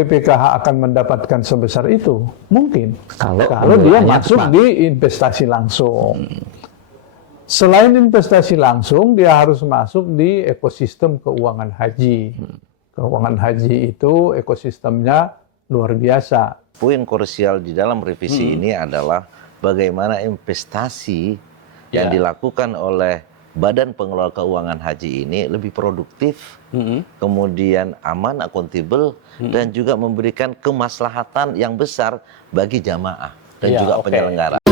BPKH akan mendapatkan sebesar itu? Mungkin. Kalau dia masuk di investasi langsung. Selain investasi langsung, dia harus masuk di ekosistem keuangan haji. Keuangan haji itu ekosistemnya luar biasa. Poin krusial di dalam revisi ini adalah bagaimana investasi yang dilakukan oleh Badan Pengelola Keuangan Haji ini lebih produktif, kemudian aman, akuntabel, dan juga memberikan kemaslahatan yang besar bagi jamaah dan juga penyelenggara.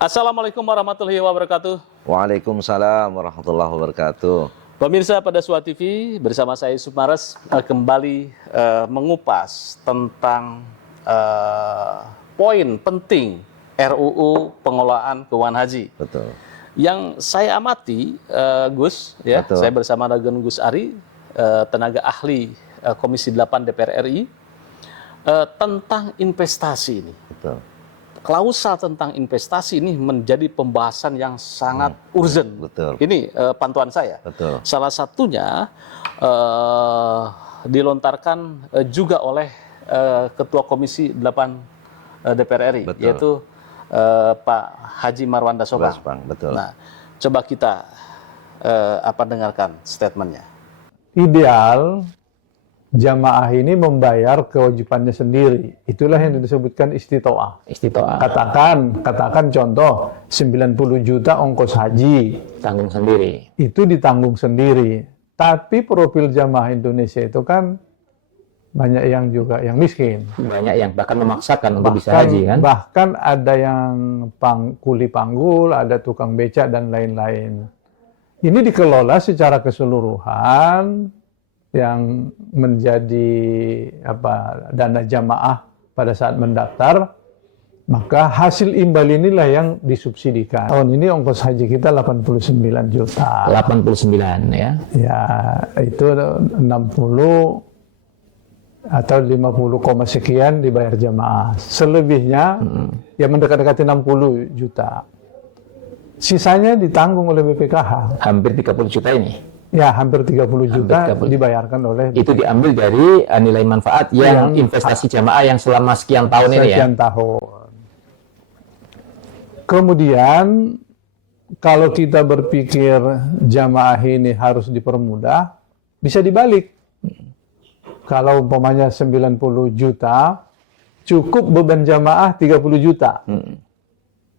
Assalamualaikum warahmatullahi wabarakatuh. Waalaikumsalam warahmatullahi wabarakatuh. Pemirsa Pedaswa TV, bersama saya Yusuf Mares kembali mengupas tentang poin penting RUU Pengelolaan Keuangan Haji. Betul. Yang saya amati, Gus, ya, saya bersama dengan Gus Ari, tenaga ahli Komisi 8 DPR RI, tentang investasi ini. Betul. Klausa tentang investasi ini menjadi pembahasan yang sangat urgent. Betul. Ini pantauan saya. Betul. Salah satunya dilontarkan juga oleh Ketua Komisi 8 DPR RI, Betul. yaitu Pak Haji Marwanda Sobang. Betul. Nah, coba kita dengarkan statementnya. Ideal jamaah ini membayar kewajibannya sendiri. Itulah yang disebutkan istitoah. Katakan contoh 90 juta ongkos haji. Tanggung sendiri. Itu ditanggung sendiri. Tapi profil jamaah Indonesia itu kan banyak yang juga yang miskin. Banyak yang bahkan memaksakan untuk bisa haji kan. Bahkan ada yang kuli panggul, ada tukang becak dan lain-lain. Ini dikelola secara keseluruhan yang menjadi dana jamaah pada saat mendaftar, maka hasil imbal inilah yang disubsidikan. Tahun ini ongkos haji kita 89 juta. 89 ya. Ya, itu 60 atau 50, sekian dibayar jamaah. Selebihnya ya mendekati 60 juta. Sisanya ditanggung oleh BPKH. Hampir 30 juta ini. Ya, hampir 30 juta dibayarkan oleh itu diambil dari nilai manfaat yang investasi jamaah yang selama sekian tahun ini ya. Sekian tahun. Kemudian kalau kita berpikir jamaah ini harus dipermudah, bisa dibalik. Kalau umpamanya 90 juta, cukup beban jamaah 30 juta.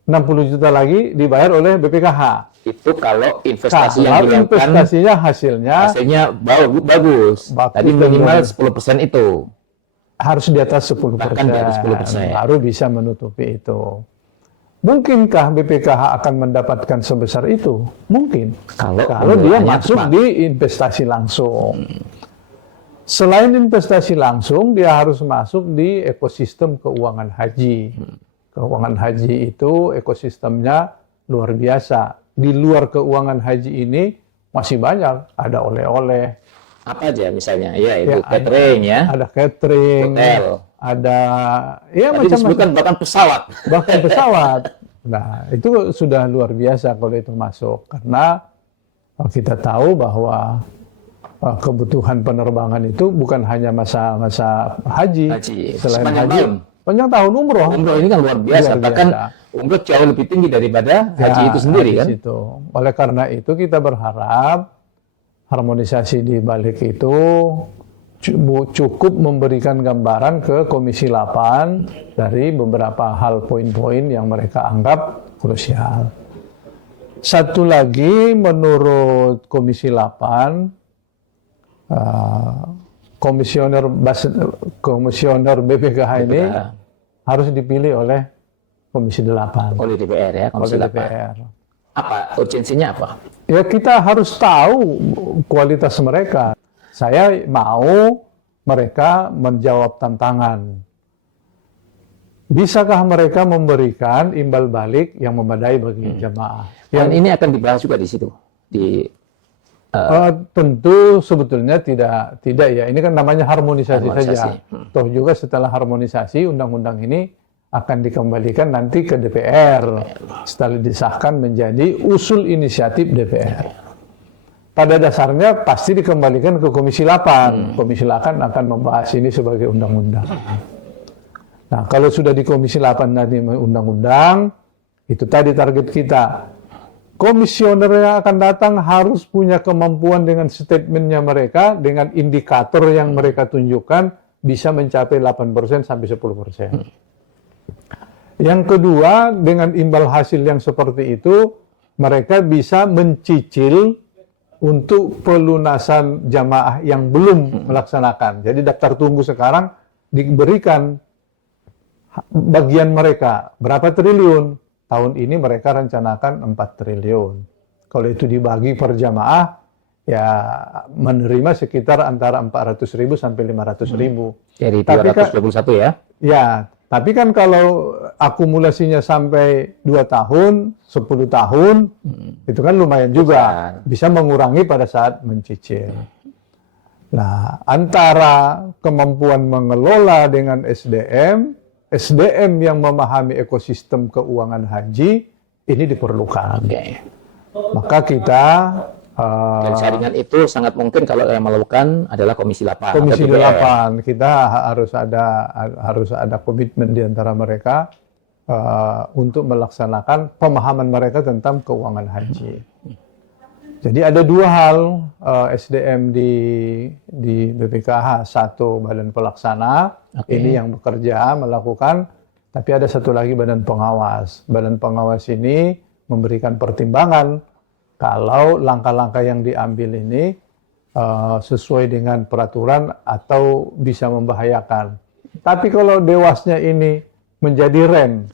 60 juta lagi dibayar oleh BPKH. Itu kalau investasi yang dilakukan, investasinya hasilnya bagus. Tadi minimal 10% itu. Harus di atas 10%. Bahkan di atas 10%. Baru bisa menutupi itu. Mungkinkah BPKH akan mendapatkan sebesar itu? Mungkin. Kalau dia masuk di investasi langsung. Selain investasi langsung, dia harus masuk di ekosistem keuangan haji. Keuangan haji itu ekosistemnya luar biasa. Di luar keuangan haji ini masih banyak. Ada oleh-oleh. Apa aja misalnya? Ya, itu catering ya. Ada catering. Hotel. Ada ya macam-macam. Disebutkan bahkan pesawat. Bahkan pesawat. Nah, itu sudah luar biasa kalau itu masuk. Karena kita tahu bahwa kebutuhan penerbangan itu bukan hanya masa haji. Selain haji, panjang tahun umroh. Umroh ini kan luar biasa. Bahkan umroh jauh lebih tinggi daripada haji itu sendiri kan. Oleh karena itu kita berharap harmonisasi di balik itu cukup memberikan gambaran ke Komisi 8 dari beberapa hal poin-poin yang mereka anggap krusial. Satu lagi menurut Komisi 8, komisioner BPKH ini harus dipilih oleh Komisi 8. Oleh DPR ya, Komisi 8. DPR. Apa urgensinya apa? Ya kita harus tahu kualitas mereka. Saya mau mereka menjawab tantangan. Bisakah mereka memberikan imbal balik yang memadai bagi jamaah? Yang ini akan dibahas juga di situ. Tentu sebetulnya tidak ya. Ini kan namanya harmonisasi. Saja. Toh juga setelah harmonisasi undang-undang ini akan dikembalikan nanti ke DPR setelah disahkan menjadi usul inisiatif DPR. pada dasarnya pasti dikembalikan ke Komisi 8. Komisi 8 akan membahas ini sebagai undang-undang. Nah, kalau sudah di Komisi 8 nanti undang-undang, itu tadi target kita. Komisioner yang akan datang harus punya kemampuan dengan statementnya mereka, dengan indikator yang mereka tunjukkan, bisa mencapai 8% sampai 10%. Yang kedua, dengan imbal hasil yang seperti itu, mereka bisa mencicil untuk pelunasan jamaah yang belum melaksanakan. Jadi daftar tunggu sekarang diberikan bagian mereka. Berapa triliun? Tahun ini mereka rencanakan 4 triliun. Kalau itu dibagi per jamaah, ya menerima sekitar antara 400.000 sampai 500.000. Dari Tapi 221 ya? Ya, tapi kan kalau akumulasinya sampai 2 tahun, 10 tahun, itu kan lumayan juga. Bisa mengurangi pada saat mencicil. Nah, antara kemampuan mengelola dengan SDM yang memahami ekosistem keuangan haji, ini diperlukan. Maka kita Dan jaringan itu sangat mungkin kalau yang melakukan adalah Komisi 8. Komisi 8, kita harus ada komitmen di antara mereka untuk melaksanakan pemahaman mereka tentang keuangan haji. Jadi ada 2 hal SDM di BPKH, 1 badan pelaksana, ini yang bekerja melakukan, tapi ada 1 lagi badan pengawas. Badan pengawas ini memberikan pertimbangan kalau langkah-langkah yang diambil ini sesuai dengan peraturan atau bisa membahayakan. Tapi kalau dewasnya ini menjadi rem,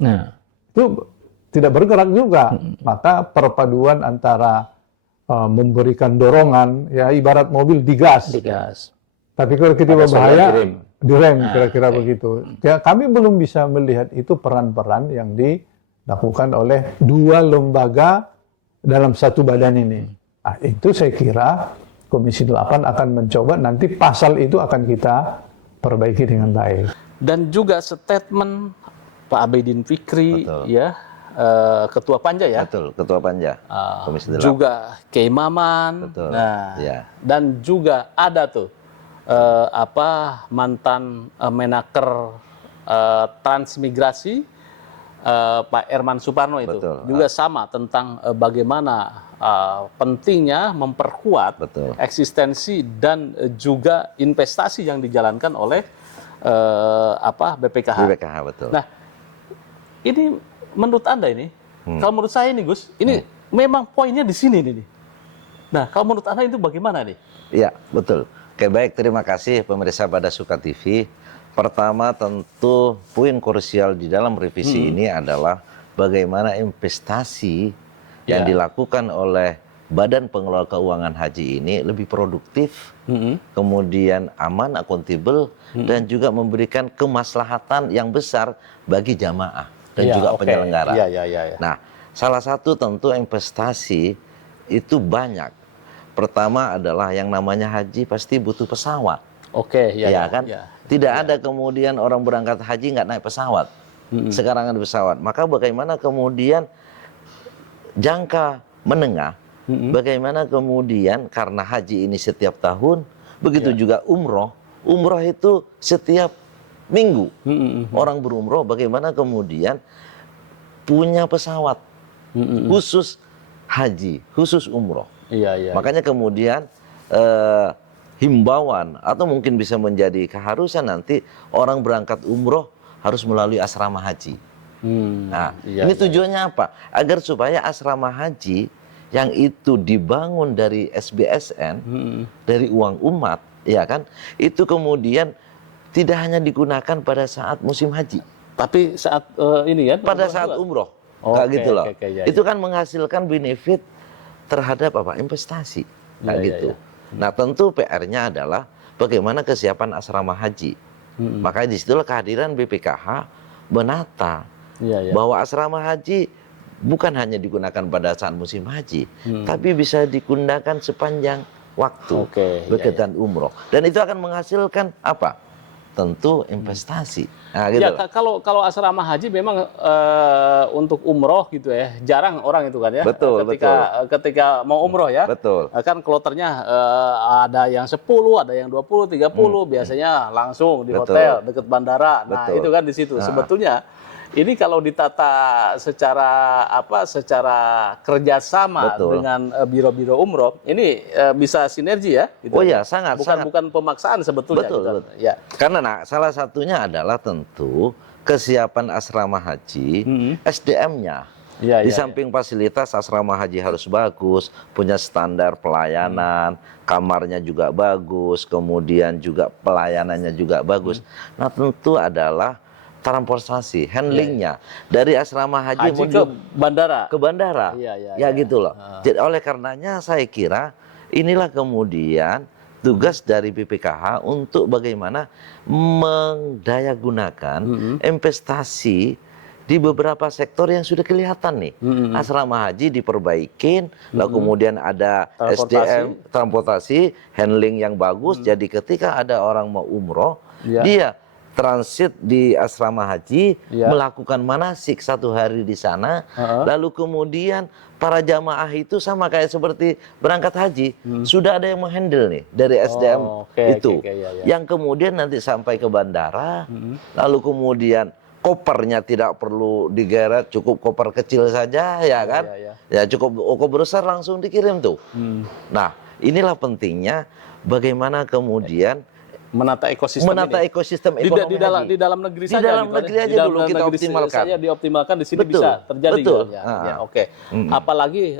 itu tidak bergerak juga. Maka perpaduan antara memberikan dorongan, ya ibarat mobil digas. Tapi kalau kita berbahaya, direm, kira-kira begitu. Ya, kami belum bisa melihat itu peran-peran yang dilakukan oleh 2 lembaga dalam 1 badan ini. Nah, itu saya kira Komisi 8 akan mencoba, nanti pasal itu akan kita perbaiki dengan baik. Dan juga statement Pak Abidin Fikri, ya, Ketua Panja ya. Betul, Ketua Panja. Komisi 8. Juga Kiai Maman. Betul. Nah, Ya. dan juga ada tuh mantan Menaker Transmigrasi, Pak Herman Suparno itu. Betul. Juga sama tentang bagaimana pentingnya memperkuat eksistensi dan juga investasi yang dijalankan oleh BPKH. BPKH, betul. Nah, ini menurut Anda ini, kalau menurut saya ini Gus, ini memang poinnya di sini nih. Nah, kalau menurut Anda itu bagaimana nih? Iya, betul. Oke, baik, terima kasih pemirsa pada Suka TV. Pertama, tentu poin krusial di dalam revisi ini adalah bagaimana investasi yang dilakukan oleh Badan Pengelola Keuangan Haji ini lebih produktif, kemudian aman, akuntabel, dan juga memberikan kemaslahatan yang besar bagi jamaah dan juga penyelenggara. Nah, salah satu tentu investasi itu banyak. Pertama adalah yang namanya haji pasti butuh pesawat. Kan? Tidak ada kemudian orang berangkat haji nggak naik pesawat. Sekarang ada pesawat. Maka bagaimana kemudian jangka menengah, bagaimana kemudian karena haji ini setiap tahun, begitu juga umroh. Umroh itu setiap minggu. Orang berumroh bagaimana kemudian punya pesawat khusus haji, khusus umroh. Makanya kemudian himbauan atau mungkin bisa menjadi keharusan nanti orang berangkat umroh harus melalui asrama haji. Nah, ini tujuannya apa? Agar supaya asrama haji yang itu dibangun dari SBSN, dari uang umat, ya kan? Itu kemudian tidak hanya digunakan pada saat musim haji, tapi saat ini kan? Pada saat umroh, kayak gitu loh. Itu kan menghasilkan benefit terhadap apa? Investasi, kayak gitu. Nah, tentu PR-nya adalah bagaimana kesiapan asrama haji. Makanya disitulah kehadiran BPKH menata bahwa asrama haji bukan hanya digunakan pada saat musim haji, tapi bisa digunakan sepanjang waktu berkaitan umroh. Dan itu akan menghasilkan apa? tentu investasi. Nah, gitu Ya, loh. kalau asrama haji memang untuk umroh gitu ya, jarang orang itu kan ya. Betul, ketika mau umroh ya. Betul. Kan kloternya ada yang 10, ada yang 20, 30, biasanya langsung di Betul. hotel dekat bandara. Nah, Betul. itu kan di situ. Sebetulnya ini kalau ditata secara kerjasama Betul. dengan biro-biro umroh, ini bisa sinergi ya. Gitu. Oh ya, sangat. Bukan pemaksaan sebetulnya. Betul, gitu. betul. Ya. Karena salah satunya adalah tentu kesiapan asrama haji, SDM-nya. Ya, Di samping fasilitas asrama haji harus bagus, punya standar pelayanan, kamarnya juga bagus, kemudian juga pelayanannya juga bagus. Nah, tentu adalah transportasi, handlingnya dari asrama haji Haji ke menuju bandara. ke bandara. Ya gitu loh. Jadi oleh karenanya saya kira inilah kemudian tugas dari BPKH untuk bagaimana mendayagunakan investasi di beberapa sektor yang sudah kelihatan nih. Asrama haji diperbaikin, lalu kemudian ada SDM, transportasi, handling yang bagus. Jadi ketika ada orang mau umroh, dia transit di asrama haji, melakukan manasik 1 hari di sana, lalu kemudian para jamaah itu sama kayak seperti berangkat haji, sudah ada yang menghandle nih dari SDM itu, yang kemudian nanti sampai ke bandara, lalu kemudian kopernya tidak perlu digeret, cukup koper kecil saja, ya kan? Ya cukup koper besar langsung dikirim tuh. Nah, inilah pentingnya bagaimana kemudian menata ekosistem ekonomi di dalam negeri di saja dalam gitu, negeri aja dulu kita optimalkan. Saya dioptimalkan di sini Betul, bisa terjadi betul. gitu. Oke. Apalagi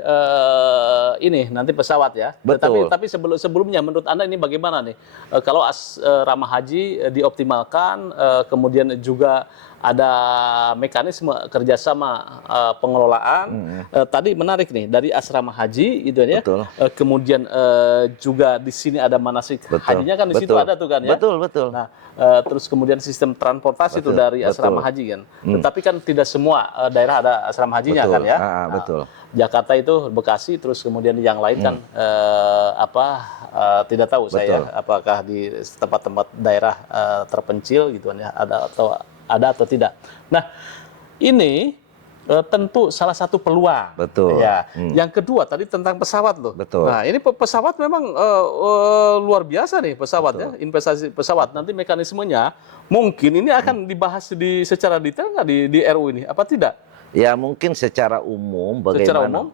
ini nanti pesawat ya. Betul. Tapi sebelumnya menurut Anda ini bagaimana nih? Kalau asrama haji dioptimalkan, kemudian juga ada mekanisme kerjasama pengelolaan. Tadi menarik nih dari asrama haji gitu ya. Kemudian juga di sini ada manasik hajinya kan di situ ada tuh kan ya. Betul. Nah, terus kemudian sistem transportasi itu dari asrama haji kan. Tetapi kan tidak semua daerah ada asrama hajinya kan ya. Betul. Jakarta itu Bekasi, terus kemudian yang lain kan tidak tahu saya apakah di tempat-tempat daerah terpencil gitu kan ya ada atau tidak. Nah, ini tentu salah satu peluang. Betul. Ya. Yang kedua tadi tentang pesawat loh. Betul. Nah, ini pesawat memang luar biasa nih pesawat ya, investasi pesawat. Nanti mekanismenya mungkin ini akan dibahas secara detail nggak di RU ini? Apa tidak? Ya mungkin secara umum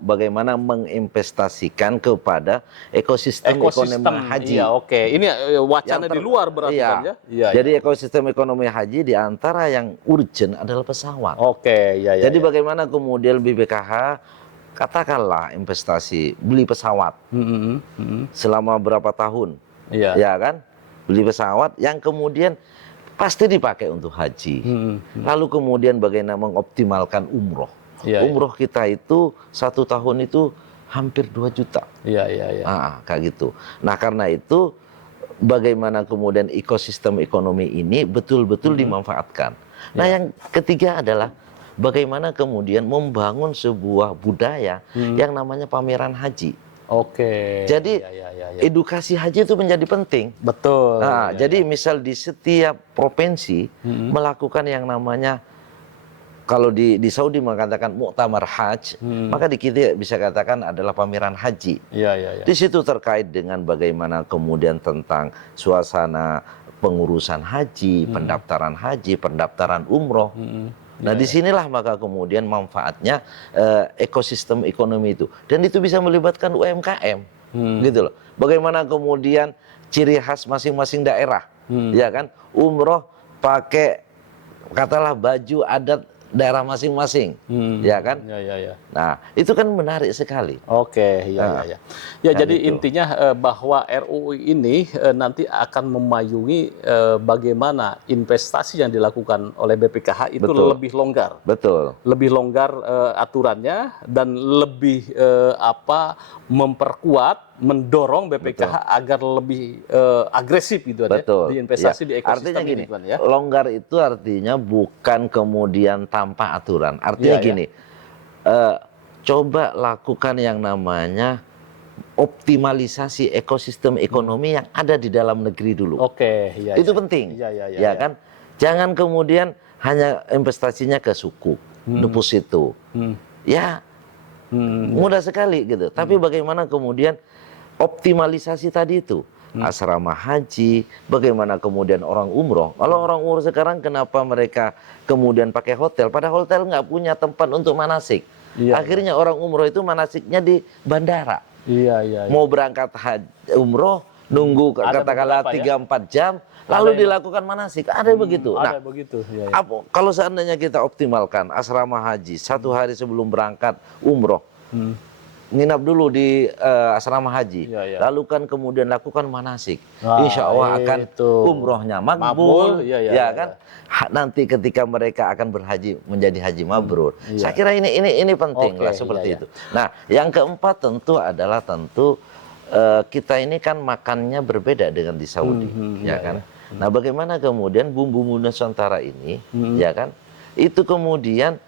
bagaimana menginvestasikan kepada ekosistem ekonomi haji. Iya, oke. Ini wacana di luar berarti kan ya? Iya, jadi ekosistem ekonomi haji di antara yang urgent adalah pesawat. Oke, ya. Jadi bagaimana kemudian BPKH katakanlah investasi beli pesawat selama berapa tahun, ya kan? Beli pesawat yang kemudian pasti dipakai untuk haji. Lalu kemudian bagaimana mengoptimalkan umroh. Umroh kita itu 1 tahun itu hampir 2 juta. Iya. Kayak gitu. Nah karena itu bagaimana kemudian ekosistem ekonomi ini betul-betul dimanfaatkan. Nah yang ketiga adalah bagaimana kemudian membangun sebuah budaya yang namanya pameran haji. Oke. Jadi edukasi haji itu menjadi penting. Betul. Nah, jadi misal di setiap provinsi melakukan yang namanya kalau di Saudi mengatakan muktamar haji, maka di kita bisa katakan adalah pameran haji. Iya. Di situ terkait dengan bagaimana kemudian tentang suasana pengurusan haji, pendaftaran haji, pendaftaran umroh. Nah, disinilah maka kemudian manfaatnya ekosistem ekonomi itu. Dan itu bisa melibatkan UMKM, gitu loh. Bagaimana kemudian ciri khas masing-masing daerah, ya kan? Umroh pakai katalah baju adat daerah masing-masing, ya kan? Iya. Nah, itu kan menarik sekali. Oke, iya. Ya, jadi intinya bahwa RUU ini nanti akan memayungi bagaimana investasi yang dilakukan oleh BPKH itu lebih longgar. Betul. Lebih longgar aturannya dan lebih memperkuat, mendorong BPKH agar lebih agresif gitu di investasi di ekosistem artinya gini, ini, ya. Longgar itu artinya bukan kemudian tanpa aturan. Artinya gini, coba lakukan yang namanya optimalisasi ekosistem ekonomi yang ada di dalam negeri dulu. Oke, iya. Itu iya. penting, Iya, iya, iya, ya iya. kan? Jangan kemudian hanya investasinya ke suku, deposito. Ya, mudah sekali gitu. Tapi bagaimana kemudian optimalisasi tadi itu? Asrama haji, bagaimana kemudian orang umroh. Kalau orang umroh sekarang kenapa mereka kemudian pakai hotel? Padahal hotel nggak punya tempat untuk manasik. Iya, Akhirnya orang umroh itu manasiknya di bandara. Iya, iya. iya. Mau berangkat umroh, nunggu Ada katakanlah beberapa ya? 3-4 jam, lalu Ada yang- dilakukan manasik. Ada begitu. Ada Nah, begitu. Iya, iya. kalau seandainya kita optimalkan asrama haji 1 hari sebelum berangkat umroh, nginap dulu di asrama haji, Iya, iya. lalu kan kemudian lakukan manasik, Wah, insya Allah akan itu. umrohnya Makbul, makbul, iya, iya, ya iya, kan? Nanti ketika mereka akan berhaji menjadi haji mabrur. Iya. Saya kira ini penting Oke, lah seperti iya, iya. itu. Nah, yang keempat tentu adalah kita ini kan makannya berbeda dengan di Saudi, ya kan? Nah, bagaimana kemudian bumbu Nusantara ini, ya kan? Itu kemudian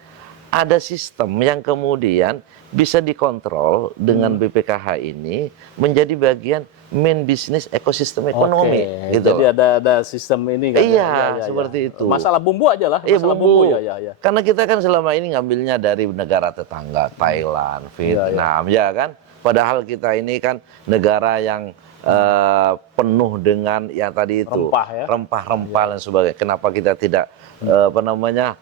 ada sistem yang kemudian bisa dikontrol dengan BPKH ini menjadi bagian main bisnis ekosistem ekonomi, Oke, gitu. Jadi ada sistem ini kan? Iya, Ya. seperti itu. Masalah bumbu aja lah. Iya, Masalah bumbu. ya, ya, ya. Karena kita kan selama ini ngambilnya dari negara tetangga, Thailand, Vietnam, ya kan? Padahal kita ini kan negara yang penuh dengan yang tadi itu Rempah ya? rempah-rempah dan sebagainya. Kenapa kita tidak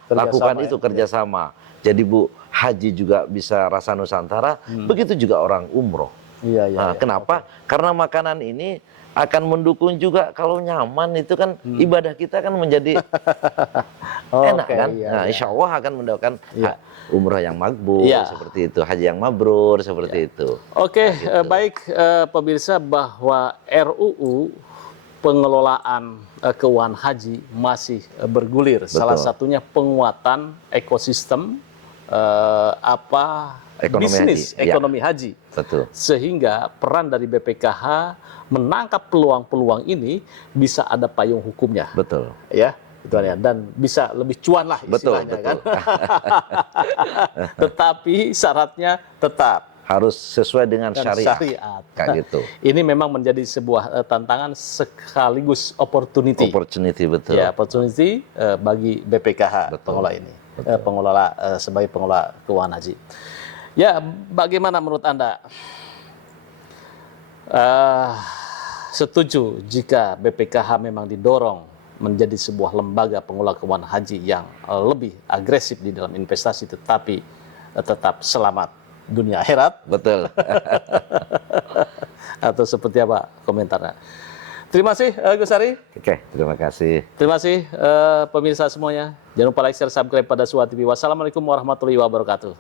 lakukan itu kerjasama? Jadi Bu, haji juga bisa rasa Nusantara, begitu juga orang umroh. Iya, iya. Nah, iya. kenapa? Karena makanan ini akan mendukung juga kalau nyaman itu kan ibadah kita kan menjadi enak Oke, kan. iya, Nah, iya. insya Allah akan mendapatkan Iya. umrah yang makbul Iya. seperti itu, haji yang mabrur seperti itu. Oke, baik pemirsa, bahwa RUU pengelolaan keuangan haji masih bergulir. Salah satunya penguatan ekosistem Ekonomi bisnis haji, ya. ekonomi haji. Betul. Sehingga peran dari BPKH menangkap peluang-peluang ini bisa ada payung hukumnya. Betul. Ya, gitu ya, dan bisa lebih cuan lah Betul, istilahnya betul. kan. Tetapi syaratnya tetap Harus sesuai dengan dan syariat. syariat. Kayak gitu. Ini memang menjadi sebuah tantangan sekaligus opportunity. Opportunity, betul. Ya, opportunity bagi BPKH Betul. pengelola ini. Sebagai pengelola keuangan haji. Ya, bagaimana menurut Anda? Setuju jika BPKH memang didorong menjadi sebuah lembaga pengelola keuangan haji yang lebih agresif di dalam investasi, tetapi tetap selamat dunia akhirat? Betul. Atau seperti apa komentarnya? Terima kasih Gus Ari. Oke, terima kasih. Terima kasih pemirsa semuanya. Jangan lupa like, share, subscribe pada Suha TV. Wassalamualaikum warahmatullahi wabarakatuh.